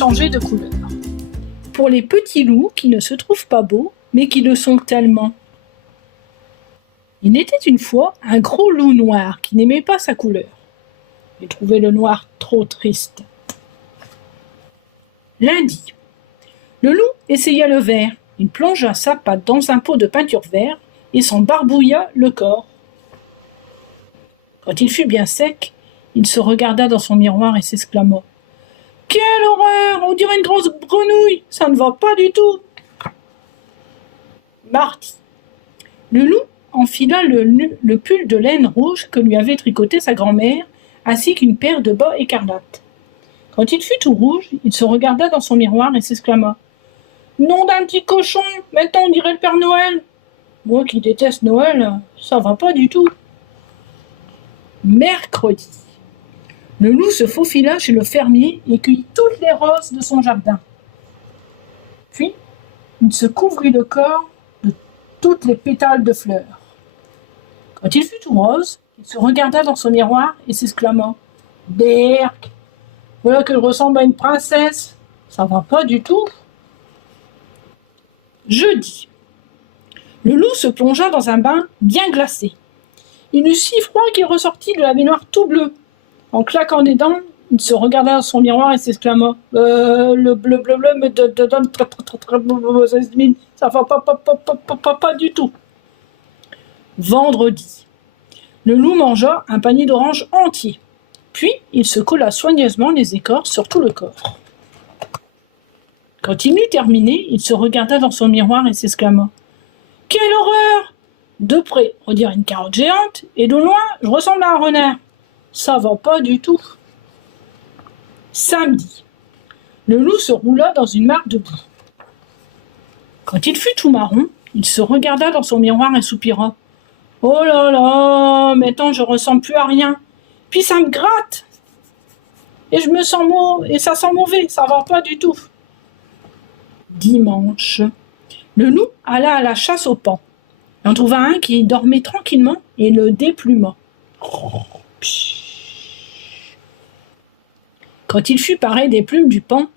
changer de couleur. Pour les petits loups qui ne se trouvent pas beaux, mais qui le sont tellement. Il était une fois un gros loup noir qui n'aimait pas sa couleur. Il trouvait le noir trop triste. Lundi. Le loup essaya le vert. Il plongea sa patte dans un pot de peinture vert et s'en barbouilla le corps. Quand il fut bien sec, il se regarda dans son miroir et s'exclama : « Quelle horreur! On dirait une grosse grenouille! Ça ne va pas du tout !» Mardi. Le loup enfila le pull de laine rouge que lui avait tricoté sa grand-mère, ainsi qu'une paire de bas écarlates. Quand il fut tout rouge, il se regarda dans son miroir et s'exclama : « Nom d'un petit cochon! Maintenant on dirait le Père Noël! Moi qui déteste Noël, ça va pas du tout !» Mercredi. Le loup se faufila chez le fermier et cueillit toutes les roses de son jardin. Puis, il se couvrit le corps de toutes les pétales de fleurs. Quand il fut tout rose, il se regarda dans son miroir et s'exclama : « Berk, voilà qu'elle ressemble à une princesse, ça va pas du tout !» Jeudi. Le loup se plongea dans un bain bien glacé. Il eut si froid qu'il ressortit de la baignoire tout bleu. En claquant des dents, il se regarda dans son miroir et s'exclama : « Le bleu me donne très mauvaise mine, ça va pas du tout. » Vendredi. Le loup mangea un panier d'oranges entier. Puis, il se colla soigneusement les écorces sur tout le corps. Quand il eut terminé, il se regarda dans son miroir et s'exclama : « Quelle horreur ! De près, on dirait une carotte géante, et de loin, je ressemble à un renard. Ça va pas du tout. » Samedi. Le loup se roula dans une mare de boue. Quand il fut tout marron, il se regarda dans son miroir et soupira : « Oh là là, maintenant je ressemble plus à rien. Puis ça me gratte. Et ça sent mauvais, ça va pas du tout. » Dimanche. Le loup alla à la chasse au paon. Il en trouva un qui dormait tranquillement et le dépluma. Quand il fut paré des plumes du paon,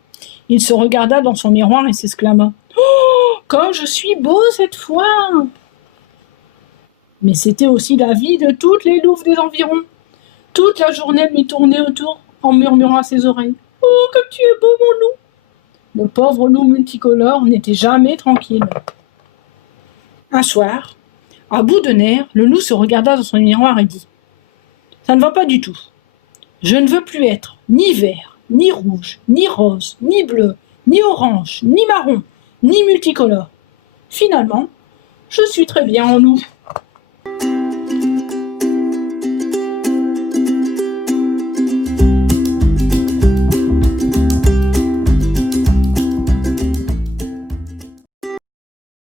il se regarda dans son miroir et s'exclama : « Oh, comme je suis beau cette fois !» Mais c'était aussi la vie de toutes les louves des environs. Toute la journée, elle lui tournait autour en murmurant à ses oreilles : « Oh, comme tu es beau, mon loup !» Le pauvre loup multicolore n'était jamais tranquille. Un soir, à bout de nerfs, le loup se regarda dans son miroir et dit : « Ça ne va pas du tout. Je ne veux plus être ni vert, ni rouge, ni rose, ni bleu, ni orange, ni marron, ni multicolore. Finalement, je suis très bien en loup. »